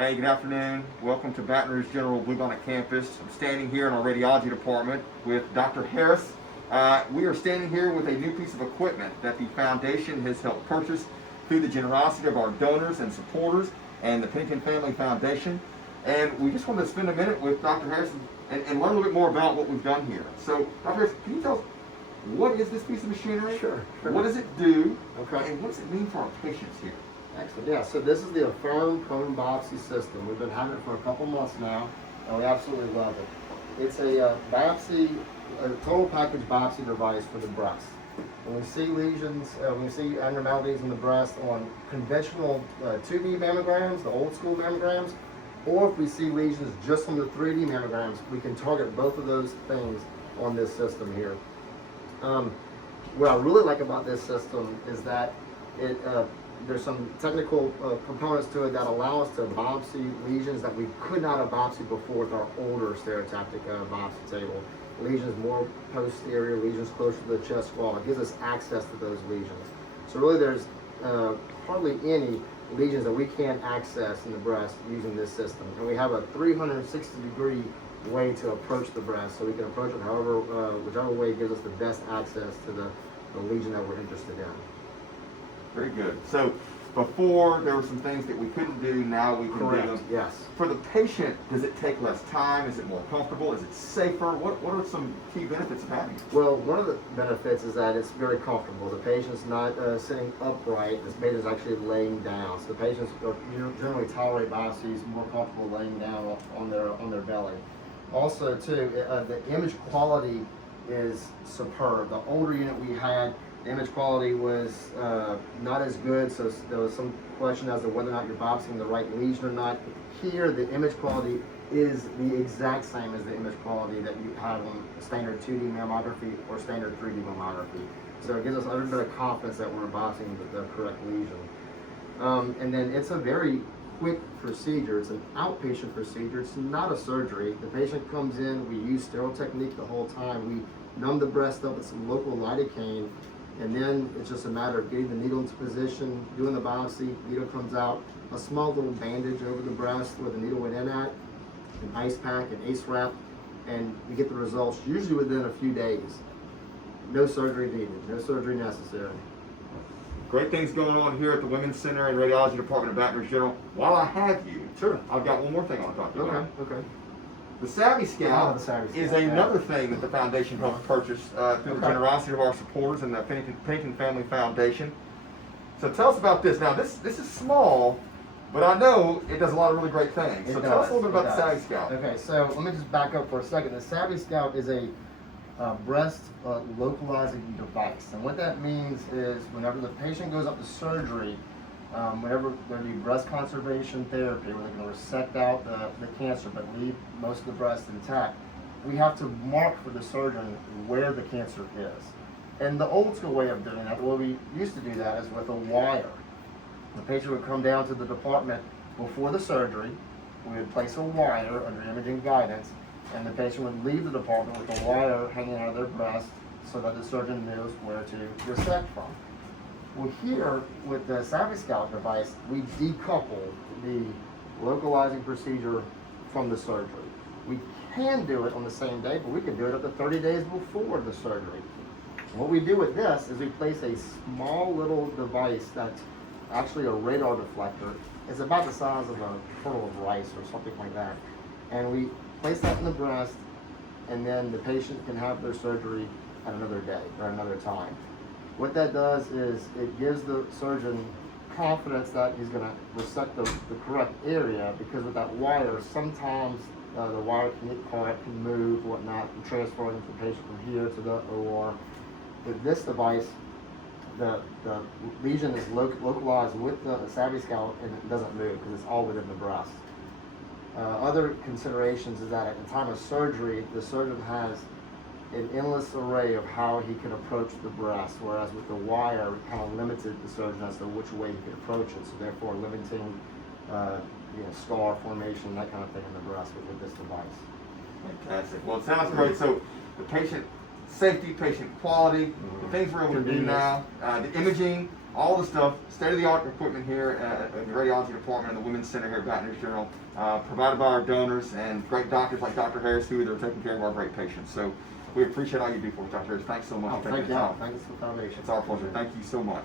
Hey, good afternoon. Welcome to Baton Rouge General Bluebonnet Campus. I'm standing here in our radiology department with Dr. Harris. We are standing here with a new piece of equipment that the foundation has helped purchase through the generosity of our donors and supporters and the Pennington Family Foundation. And we just wanted to spend a minute with Dr. Harris and learn a little bit more about what we've done here. So, Dr. Harris, can you tell us, what is this piece of machinery? Sure. What does it do? Okay. And what does it mean for our patients here? Excellent. Yeah, so this is the Affirm Prone Biopsy System. We've been having it for a couple months now, and we absolutely love it. It's a total package biopsy device for the breast. When we see lesions, when we see abnormalities in the breast on conventional 2D mammograms, the old school mammograms, or if we see lesions just on the 3D mammograms, we can target both of those things on this system here. What I really like about this system is that there's some technical components to it that allow us to biopsy lesions that we could not have biopsied before with our older stereotactic biopsy table. Lesions more posterior, lesions closer to the chest wall. It gives us access to those lesions. So really there's hardly any lesions that we can't access in the breast using this system. And we have a 360-degree way to approach the breast, so we can approach it however, whichever way gives us the best access to the lesion that we're interested in. Very good. So before there were some things that we couldn't do, now we can Correct. do them. Yes. For the patient, does it take less time? Is it more comfortable? Is it safer? What are some key benefits of having it? Well, one of the benefits is that it's very comfortable. The patient's not sitting upright. This patient's actually laying down. So the patients generally tolerate biopsies more comfortable laying down on their belly. Also, too, the image quality is superb. The older unit we had, the image quality was not as good, so there was some question as to whether or not you're biopsying the right lesion or not. Here, the image quality is the exact same as the image quality that you have on standard 2D mammography or standard 3D mammography. So it gives us a little bit of confidence that we're biopsying the correct lesion. And then it's a very quick procedure. It's an outpatient procedure. It's not a surgery. The patient comes in, we use sterile technique the whole time. We numb the breast up with some local lidocaine, and then it's just a matter of getting the needle into position, doing the biopsy, needle comes out, a small little bandage over the breast where the needle went in at, an ice pack, an ACE wrap, and we get the results usually within a few days. No surgery needed, no surgery necessary. Great things going on here at the Women's Center and Radiology Department of Baton Rouge General. While I have you, Sure. I've got one more thing I want to talk to you about. Okay. The Savvy Scout, The Savvy is Scout, another thing that the foundation helped purchase through the generosity of our supporters and the Pennington Family Foundation. So tell us about this. Now, this is small, but I know it does a lot of really great things. So tell us a little bit about the Savvy Scout. Okay, so let me just back up for a second. The Savvy Scout is a breast localizing device. And what that means is whenever the patient goes up to surgery, whenever they do breast conservation therapy, where they're going to resect out the cancer but leave most of the breast intact, we have to mark for the surgeon where the cancer is. And the old school way of doing that, the way we used to do that, is with a wire. The patient would come down to the department before the surgery, we would place a wire under imaging guidance, and the patient would leave the department with a wire hanging out of their breast so that the surgeon knows where to resect from. Well, here with the Savvy Scout device, we decouple the localizing procedure from the surgery. We can do it on the same day, but we can do it up to 30 days before the surgery. What we do with this is we place a small little device that's actually a radar deflector. It's about the size of a kernel of rice or something like that. And we place that in the breast, and then the patient can have their surgery at another day or another time. What that does is it gives the surgeon confidence that he's going to resect the correct area, because with that wire, sometimes the wire can get caught, can move, whatnot, and transferring the patient from here to the OR. With this device, the lesion is localized with the Savvy Scout, and it doesn't move because it's all within the breast. Other considerations is that at the time of surgery, the surgeon has an endless array of how he can approach the breast, whereas with the wire, it kind of limited the surgeon as to which way he could approach it, so therefore limiting scar formation, that kind of thing in the breast with this device. Fantastic. Well, it sounds great. So the patient safety, patient quality, the things we're able to do now, the imaging, all the stuff, state-of-the-art equipment here in the radiology department and the Women's Center here at Baton Rouge General, provided by our donors and great doctors like Dr. Harris, who are taking care of our great patients. So we appreciate all you do for us, Dr. Harris. Thanks so much for taking Thank the you. time. Thanks for the foundation. It's our pleasure. Thank you so much.